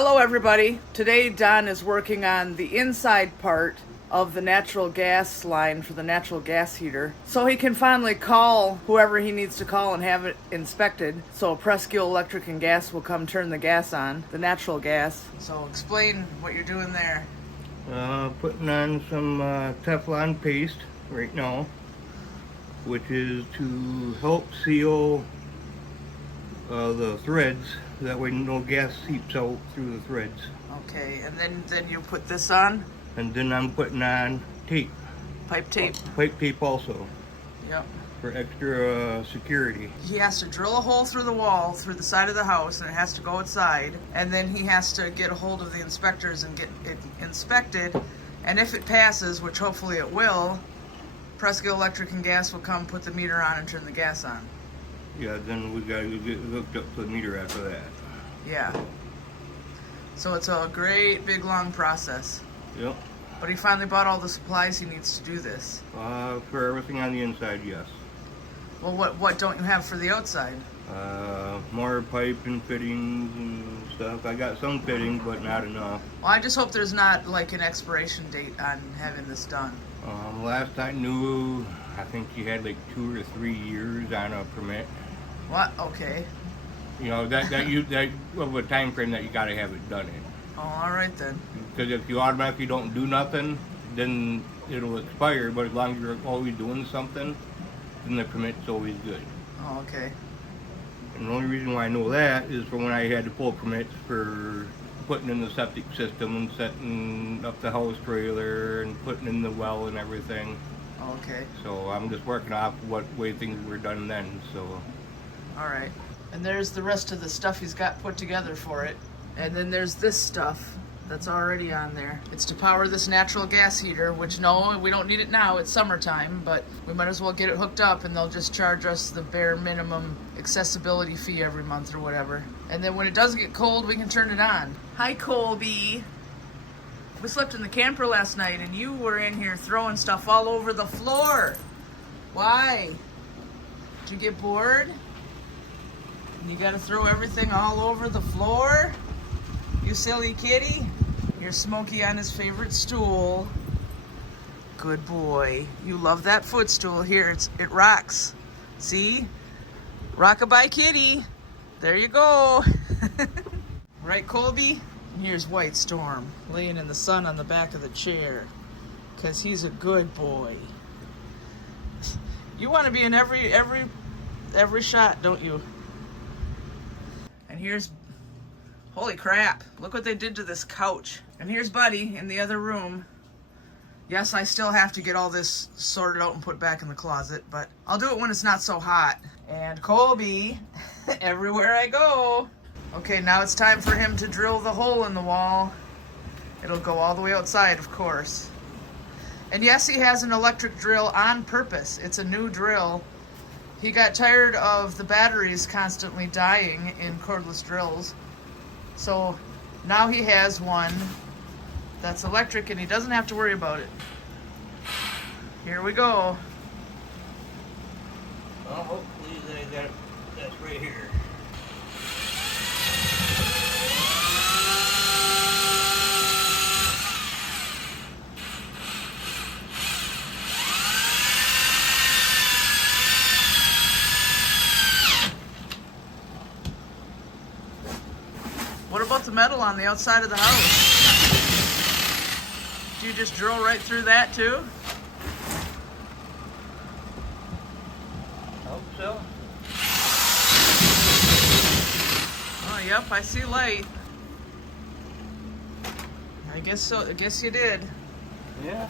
Hello everybody. Today Don is working on the inside part of the natural gas line for the natural gas heater so he can finally call whoever he needs to call and have it inspected so Presque Electric and Gas will come turn the gas on, the natural gas. So explain what you're doing there. Putting on some Teflon paste right now, which is to help seal the threads. That way no gas seeps out through the threads. Okay, and then you put this on? And then I'm putting on tape. Pipe tape? Pipe tape also. Yep. For extra security. He has to drill a hole through the wall, through the side of the house, and it has to go outside. And then he has to get a hold of the inspectors and get it inspected. And if it passes, which hopefully it will, Presque Electric and Gas will come put the meter on and turn the gas on. Yeah, then we gotta get hooked up to the meter after that. Yeah. So it's a great, big, long process. Yep. But he finally bought all the supplies he needs to do this. For everything on the inside, yes. Well, what don't you have for the outside? More pipe and fittings and stuff. I got some fitting, but not enough. Well, I just hope there's not like an expiration date on having this done. Last I knew, I think you had like 2 or 3 years on a permit. What? Okay. You know, that of a time frame that you got to have it done in. Oh, all right then. Because if you automatically don't do nothing, then it'll expire. But as long as you're always doing something, then the permit's always good. Oh, okay. And the only reason why I know that is for when I had to pull permits for putting in the septic system and setting up the house trailer and putting in the well and everything. Oh, okay. So I'm just working off what way things were done then. So. All right. And there's the rest of the stuff he's got put together for it. And then there's this stuff that's already on there. It's to power this natural gas heater, which no, we don't need it now. It's summertime, but we might as well get it hooked up and they'll just charge us the bare minimum accessibility fee every month or whatever. And then when it does get cold, we can turn it on. Hi, Colby. We slept in the camper last night and you were in here throwing stuff all over the floor. Why? Did you get bored? You gotta throw everything all over the floor? You silly kitty. You're Smokey on his favorite stool. Good boy. You love that footstool. Here, it rocks. See? Rockabye kitty. There you go. Right, Colby? And here's White Storm, laying in the sun on the back of the chair. 'Cause he's a good boy. You want to be in every shot, don't you? And here's, holy crap, look what they did to this couch. And here's Buddy in the other room. Yes, I still have to get all this sorted out and put back in the closet, but I'll do it when it's not so hot. And Colby, everywhere I go. Okay, now it's time for him to drill the hole in the wall. It'll go all the way outside, of course. And yes, he has an electric drill on purpose. It's a new drill. He got tired of the batteries constantly dying in cordless drills. So now he has one that's electric and he doesn't have to worry about it. Here we go. Well, hopefully that's right here. What about the metal on the outside of the house? Did you just drill right through that too? Hope so. Oh, yep, I see light. I guess so. I guess you did. Yeah.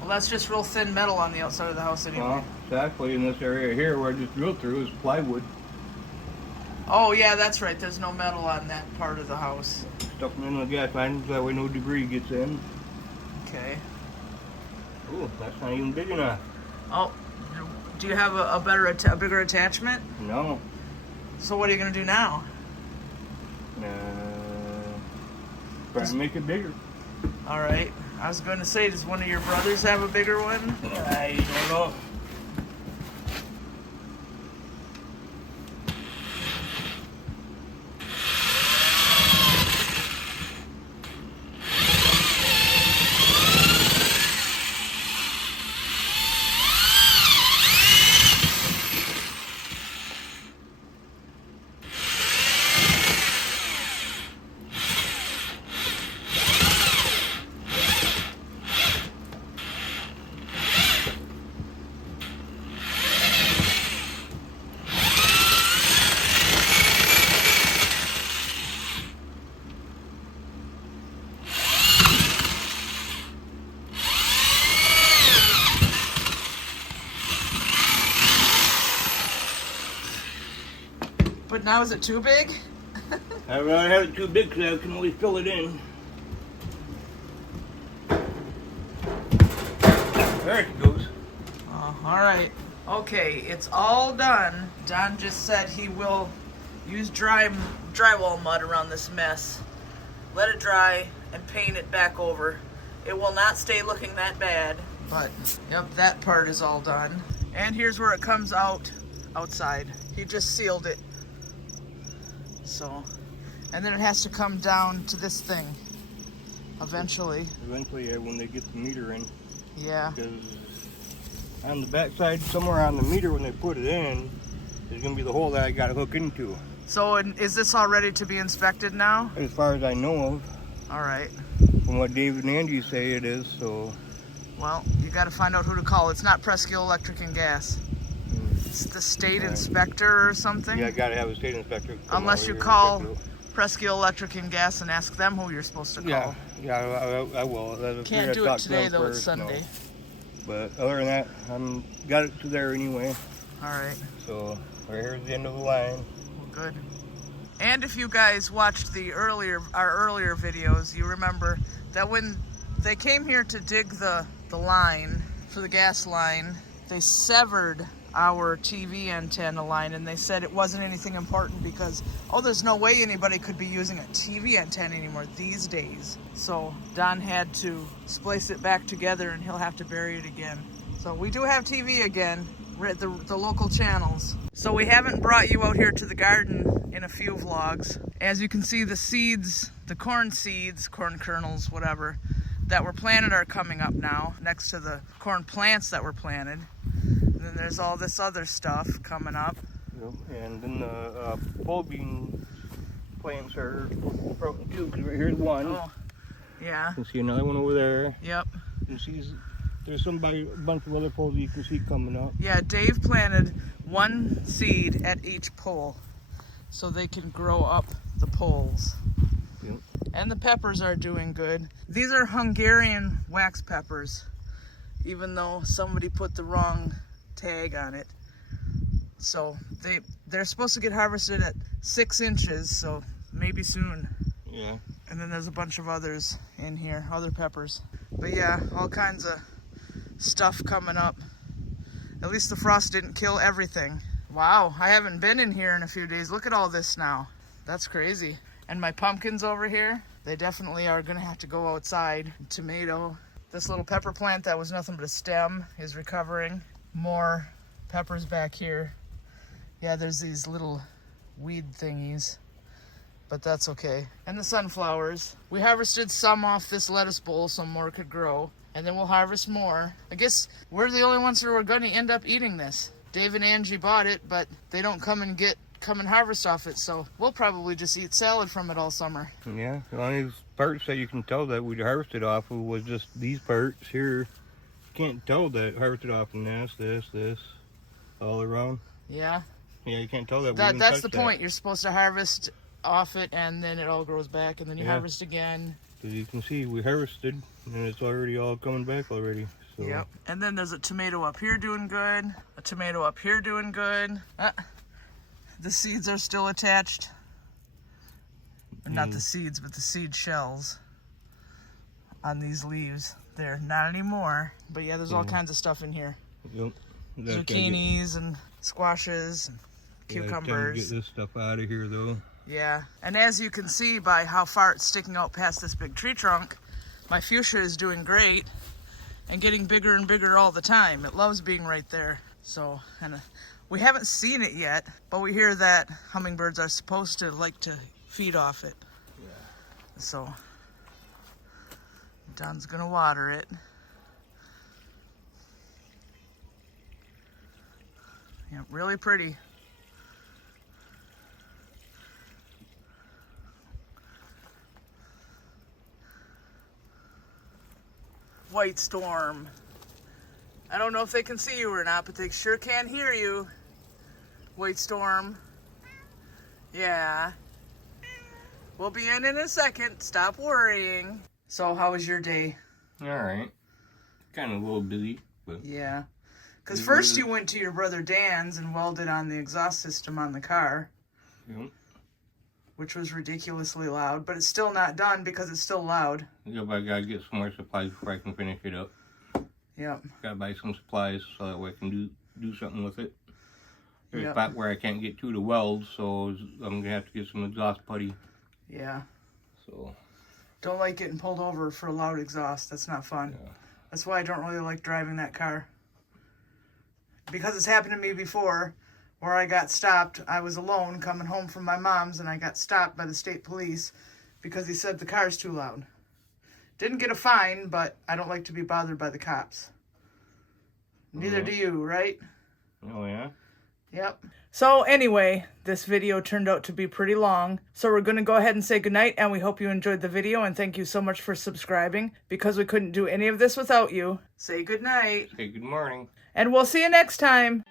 Well, that's just real thin metal on the outside of the house anyway. Well, exactly in this area here where I just drilled through is plywood. Oh, yeah, that's right. There's no metal on that part of the house. Stuff them in the gas line so that way no debris gets in. Okay. Ooh, that's not even big enough. Oh, do you have a bigger attachment? No. So what are you going to do now? Try to make it bigger. All right. I was going to say, does one of your brothers have a bigger one? I don't know. But now is it too big? I'd rather have it too big because I can only fill it in. There it goes. Oh, all right. Okay, it's all done. Don just said he will use drywall mud around this mess. Let it dry and paint it back over. It will not stay looking that bad. But, yep, that part is all done. And here's where it comes out outside. He just sealed it. So, and then it has to come down to this thing eventually. Eventually, yeah, when they get the meter in. Yeah. Because on the back side, somewhere on the meter when they put it in, there's going to be the hole that I got to hook into. So is this all ready to be inspected now? As far as I know of. All right. From what David and Angie say it is, so. Well, you got to find out who to call. It's not Presque Electric and Gas. It's the state inspector or something. Yeah, I got to have a state inspector. Unless you call Presque Electric and Gas and ask them who you're supposed to call. Yeah, I will. Can't do it today though, it's Sunday. No. But other than that, I'm got it to there anyway. All right. So right here's the end of the line. Well, good. And if you guys watched our earlier videos, you remember that when they came here to dig the line for the gas line, they severed our TV antenna line, and they said it wasn't anything important because, oh, there's no way anybody could be using a TV antenna anymore these days. So Don had to splice it back together, and he'll have to bury it again. So we do have TV again, the local channels. So we haven't brought you out here to the garden in a few vlogs. As you can see, the seeds, the corn seeds, corn kernels, whatever, that were planted are coming up now, next to the corn plants that were planted. And then there's all this other stuff coming up. Yep. And then the pole bean plants are broken too. Right here's one. Oh, yeah. You can see another one over there. Yep. You see, there's a bunch of other poles you can see coming up. Yeah, Dave planted one seed at each pole so they can grow up the poles. Yep. And the peppers are doing good. These are Hungarian wax peppers, even though somebody put the wrong tag on it. So they're supposed to get harvested at 6 inches, so maybe soon. Yeah. And then there's a bunch of others in here, other peppers. But yeah, all kinds of stuff coming up. At least the frost didn't kill everything. Wow, I haven't been in here in a few days. Look at all this now. That's crazy. And my pumpkins over here, they definitely are gonna have to go outside. Tomato. This little pepper plant that was nothing but a stem is recovering. More peppers back here. Yeah, there's these little weed thingies, but that's okay. And the sunflowers. We harvested some off this lettuce bowl so more could grow, and then we'll harvest more. I guess we're the only ones who are gonna end up eating this. Dave and Angie bought it, but they don't come and harvest off it, so we'll probably just eat salad from it all summer. Yeah, the only parts that you can tell that we harvested off of was just these parts here. You can't tell that harvested off from this, all around. Yeah. Yeah, you can't tell that. That's the point. You're supposed to harvest off it, and then it all grows back, and then you harvest again. As you can see, we harvested, and it's already all coming back already. So. Yep. And then there's a tomato up here doing good. A tomato up here doing good. The seeds are still attached. Not the seeds, but the seed shells on these leaves. They're not anymore. But yeah, there's all kinds of stuff in here. Yep. Zucchinis and squashes and cucumbers. Get this stuff out of here though. Yeah. And as you can see by how far it's sticking out past this big tree trunk, my fuchsia is doing great and getting bigger and bigger all the time. It loves being right there. So, and we haven't seen it yet, but we hear that hummingbirds are supposed to like to feed off it. Yeah. So, Don's gonna water it. Yeah, really pretty. White storm. I don't know if they can see you or not, but they sure can hear you. White storm. Yeah. We'll be in a second. Stop worrying. So how was your day? All right. Kind of a little busy, but yeah. Because first you went to your brother Dan's and welded on the exhaust system on the car. Yep. which was ridiculously loud, but it's still not done because it's still loud. Yeah, but I gotta get some more supplies before I can finish it up. Yep. Gotta buy some supplies so that way I can do something with it. There's Yep. a spot where I can't get to weld, so I'm gonna have to get some exhaust putty. Yeah. So. Don't like getting pulled over for a loud exhaust. That's not fun. Yeah. That's why I don't really like driving that car. Because it's happened to me before, where I got stopped. I was alone coming home from my mom's, and I got stopped by the state police because he said the car's too loud. Didn't get a fine, but I don't like to be bothered by the cops. Neither do you, right? Oh, yeah? Yep. So anyway, this video turned out to be pretty long. So we're going to go ahead and say goodnight, and we hope you enjoyed the video, and thank you so much for subscribing. Because we couldn't do any of this without you. Say goodnight. Say good morning. And we'll see you next time.